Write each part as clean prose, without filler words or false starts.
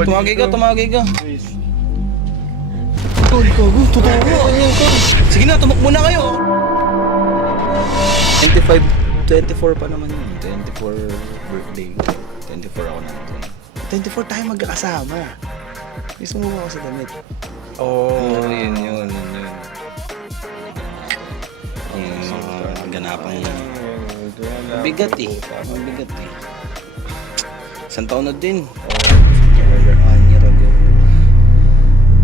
Tumagay ka, tumagay ka. Please. Tol, gago, totoo nga. Sige na, tumakbo na kayo. 24 pa naman yun. 24 birthday ko. 24 ako nandun. 24 tayo magkakasama. Gusto mo ba ako sa damit? Oh, Yun. Yung mga ganapang mabigat eh. Mabigat eh. Isang taon na din. 1 year ago. 1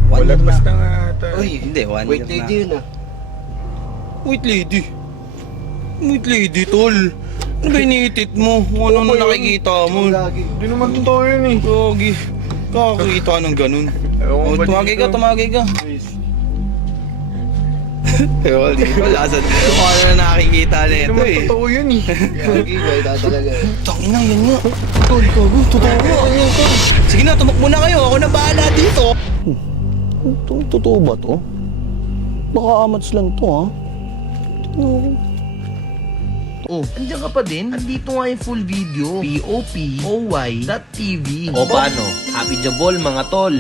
year Walagpas na. na nga ata. Uy, hindi, 1 year Wait, na. lady yun ah. Wait lady. Wait lady, tol. Ano ba iniitit mo? Kung ano na nakikita mo? Lagi. Hindi naman totoo yun eh. Gogi. Kakakita ng ganun. Ewan ko Oh, ba tumagay ka, dito? tumagay ka. Please. Ewan, di ko lasan. Kung ano na nakikita na Hindi ito naman eh. totoo yun eh. Lagi, may talaga eh. Tangina, yan nga. Tol, gago, totoo nga. Sige na, tumakbo na kayo. Ako na bahala dito. Totoo ba to? Baka amats lang to, ha? Oh, andiyan ka pa din? Andito nga yung full video. POPOY.TV. O paano? Happy Jabol mga tol.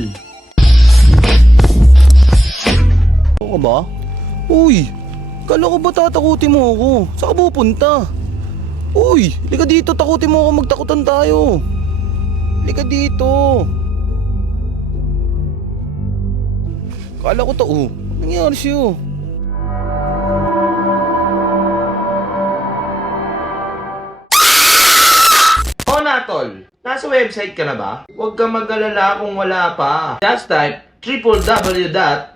Ano ka ba? Uy! Kala ko ba tatakutin mo ako? Saan ka pupunta? Uy! Lika dito, takutin mo ako, magtakutan tayo. Lika dito. Kala ko to, oh. Anong nangyari sa'yo? O na tol, nasa website ka na ba? Huwag kang mag-alala kung wala pa. Just type www.popoy.tv.